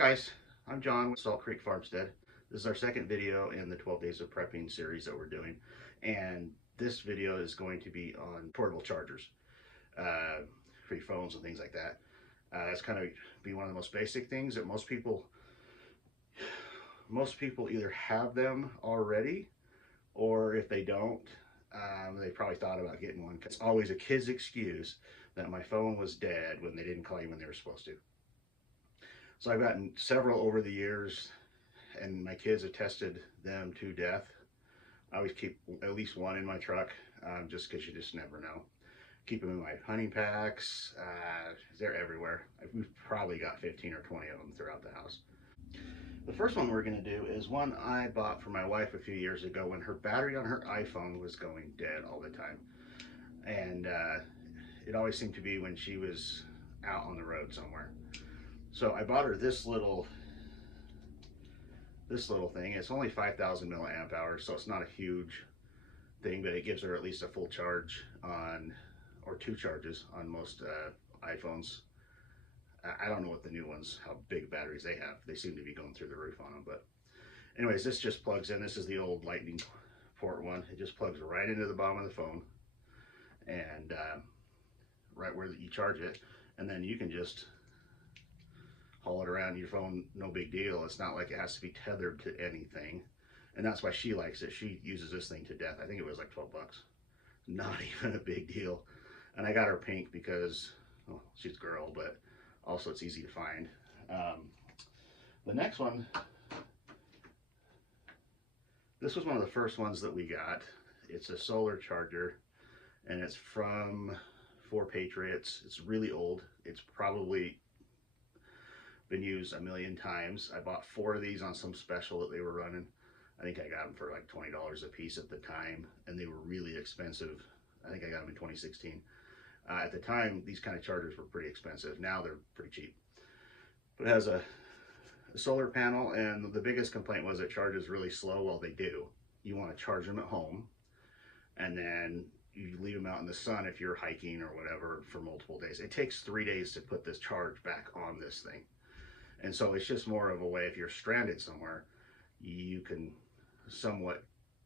guys, I'm John with Salt Creek Farmstead. This is our second video in the 12 days of prepping series that we're doing, and this video is going to be on portable chargers for your phones and things like that. That's kind of be one of the most basic things that most people either have them already, or if they don't, they probably thought about getting one. It's always a kid's excuse that my phone was dead when they didn't call you when they were supposed to. So I've gotten several over the years, and my kids have tested them to death. I always keep at least one in my truck, just because you just never know. Keep them in my hunting packs. They're everywhere. We've probably got 15 or 20 of them throughout the house. The first one we're going to do is one I bought for my wife a few years ago when her battery on her iPhone was going dead all the time. And it always seemed to be when she was out on the road somewhere. So I bought her this little thing. It's only 5,000 milliamp hours, so it's not a huge thing, but it gives her at least a full charge on, or two charges on most iPhones. I don't know what the new ones, how big batteries they have. They seem to be going through the roof on them, but anyways, this just plugs in. This is the old lightning port one. It just plugs right into the bottom of the phone, and right where you charge it, and then you can just haul it around your phone, no big deal. It's not like it has to be tethered to anything, and that's why she likes it. She uses this thing to death. I think it was like 12 bucks. Not even a big deal. And I got her pink because, well, she's a girl, but also it's easy to find. The next one, this was one of the first ones that we got. It's a solar charger, and it's from For Patriots. It's really old. It's probably been used a million times. I bought 4 of these on some special that they were running. I think I got them for like $20 a piece at the time, and they were really expensive. I think I got them in 2016. At the time, these kind of chargers were pretty expensive. Now they're pretty cheap. But it has a solar panel, and the biggest complaint was it charges really slow. Well, they do. You want to charge them at home, and then you leave them out in the sun if you're hiking or whatever for multiple days. It takes 3 days to put this charge back on this thing. And so it's just more of a way, if you're stranded somewhere, you can somewhat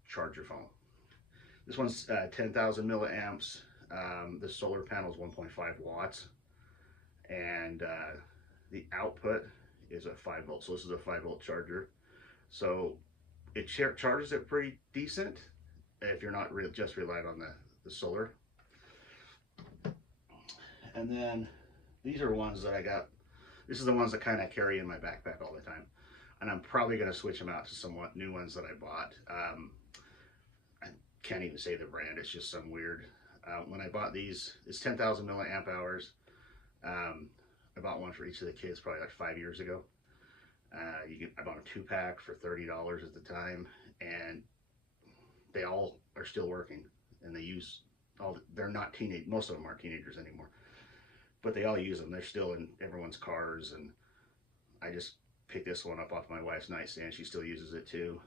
charge your phone. This one's 10,000 milliamps. The solar panel is 1.5 watts. And the output is a 5 volt. So this is a 5 volt charger. So it charges it pretty decent if you're not just relying on the solar. And then these are ones that I got. This is the ones that kind of carry in my backpack all the time. And I'm probably going to switch them out to somewhat new ones that I bought. I can't even say the brand. It's just some weird. When I bought these, it's 10,000 milliamp hours. I bought one for each of the kids probably like 5 years ago. I bought a 2-pack for $30 at the time, and they all are still working. And they use they're not teenage. Most of them aren't teenagers anymore. But they all use them. They're still in everyone's cars, and I just picked this one up off my wife's nightstand. She still uses it too.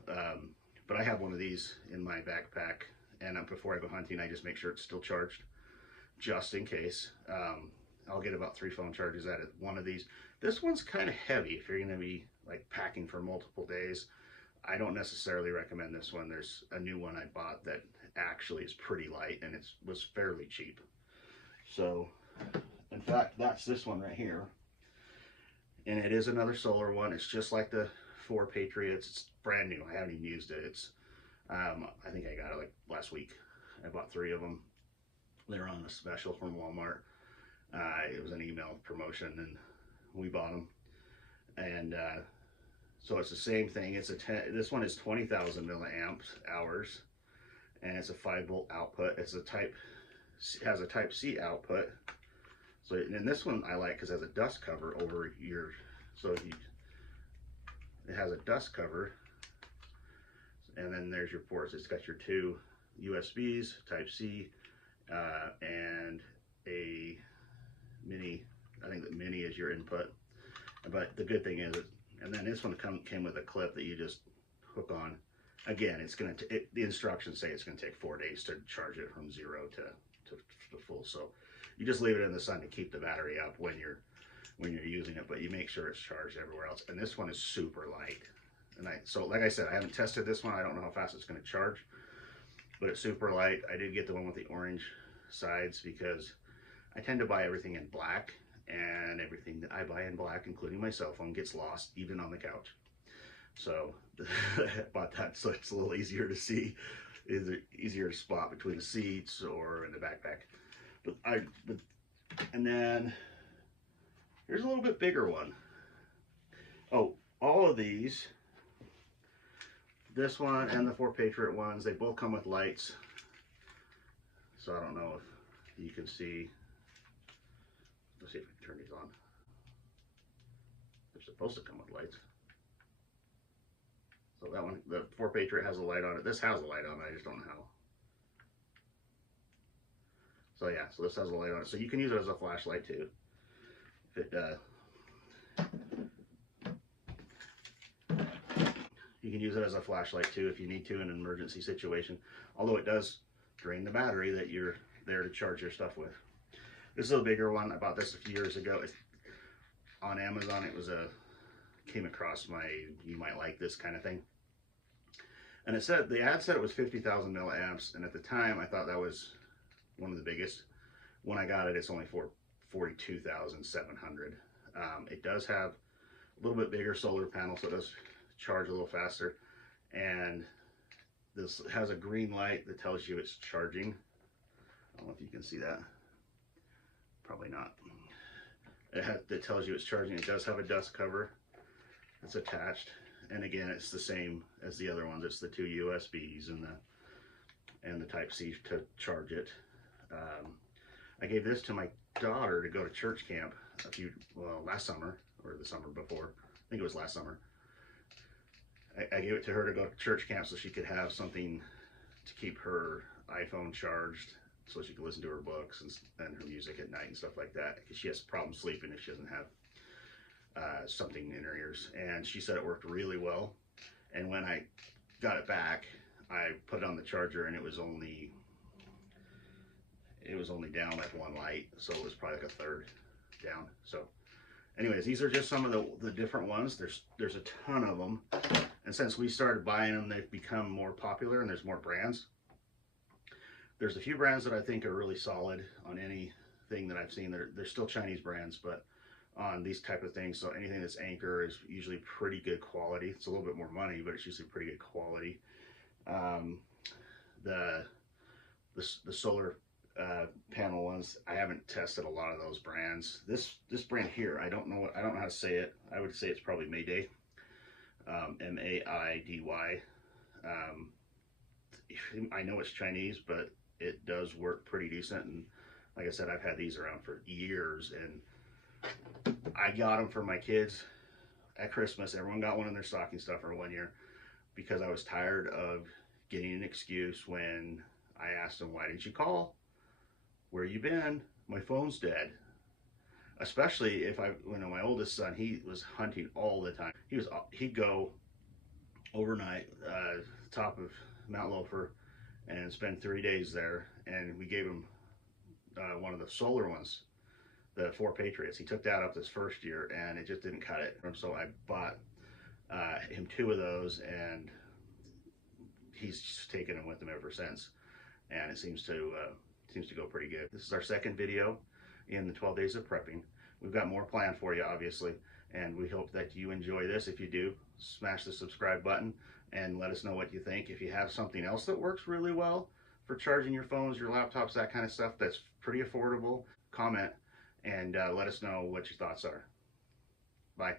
But I have one of these in my backpack, and before I go hunting, I just make sure it's still charged, just in case. I'll get about 3 phone charges out of one of these. This one's kind of heavy if you're going to be like packing for multiple days. I don't necessarily recommend this one. There's a new one I bought that actually is pretty light, and it was fairly cheap. So in fact, that's this one right here, and it is another solar one. It's just like the For Patriots. It's brand new. I haven't even used it. It's I think I got it like last week. I bought 3 of them. They're on a special from Walmart. It was an email promotion, and we bought them. And so it's the same thing. It's this one is 20,000 milliamp hours, and it's a 5 volt output. It has a Type C output. So, and this one I like because it has a dust cover over your, so it has a dust cover, and then there's your ports. It's got your 2 USBs, Type C, and a mini. I think the mini is your input. But the good thing is, and then this one came with a clip that you just hook on. Again, the instructions say it's gonna take 4 days to charge it from 0 to full. So you just leave it in the sun to keep the battery up when you're when you're using it, but you make sure it's charged everywhere else. And this one is super light. And so like I said, I haven't tested this one. I don't know how fast it's going to charge, but it's super light. I did get the one with the orange sides because I tend to buy everything in black, and everything that I buy in black, including my cell phone, gets lost even on the couch. So I bought that so it's a little easier to see, easier to spot between the seats or in the backpack. And then here's a little bit bigger one. Oh, all of these, this one and the 4 Patriot ones, they both come with lights. So I don't know if you can see. Let's see if we can turn these on. They're supposed to come with lights. So that one, the 4 Patriot has a light on it. This has a light on it, I just don't know how. So yeah, so this has a light on it. So you can use it as a flashlight too. If it, you can use it as a flashlight too if you need to in an emergency situation. Although it does drain the battery that you're there to charge your stuff with. This is a bigger one. I bought this a few years ago. On Amazon, it was came across my "you might like this" kind of thing. And it said, the ad said it was 50,000 milliamps, and at the time I thought that was one of the biggest. When I got it, it's only 42,700. It does have a little bit bigger solar panel, so it does charge a little faster. And this has a green light that tells you it's charging. I don't know if you can see that. Probably not. It tells you it's charging. It does have a dust cover that's attached. And again, it's the same as the other ones. It's the 2 USBs and the Type-C to charge it. I gave this to my daughter to go to church camp last summer, or the summer before. I think it was last summer. I gave it to her to go to church camp so she could have something to keep her iPhone charged, so she could listen to her books and her music at night and stuff like that, because she has problems sleeping if she doesn't have something in her ears. And she said it worked really well. And when I got it back, I put it on the charger, and it was only down like one light, so it was probably like a third down. So anyways, these are just some of the different ones. There's a ton of them, and since we started buying them, they've become more popular, and there's more brands. There's a few brands that I think are really solid on anything that I've seen. They're still Chinese brands, but on these type of things, so anything that's Anchor is usually pretty good quality. It's a little bit more money, but it's usually pretty good quality. The solar panel ones, I haven't tested a lot of those brands. This brand here, I don't know how to say it. I would say it's probably Mayday, M-A-I-D-Y. I know it's Chinese, but it does work pretty decent. And like I said, I've had these around for years, and I got them for my kids at Christmas. Everyone got one in their stocking stuffer one year because I was tired of getting an excuse when I asked them, "Why didn't you call? Where you been? My phone's dead." Especially if my oldest son, he was hunting all the time. He'd go overnight top of Mount Loafer and spend 3 days there, and we gave him one of the solar ones, the 4 Patriots. He took that up this first year, and it just didn't cut it. So I bought him 2 of those, and he's just taken them with him ever since, and it seems to go pretty good. This is our second video in the 12 days of prepping. We've got more planned for you, obviously, and we hope that you enjoy this. If you do, smash the subscribe button and let us know what you think. If you have something else that works really well for charging your phones, your laptops, that kind of stuff, that's pretty affordable, comment and let us know what your thoughts are. Bye.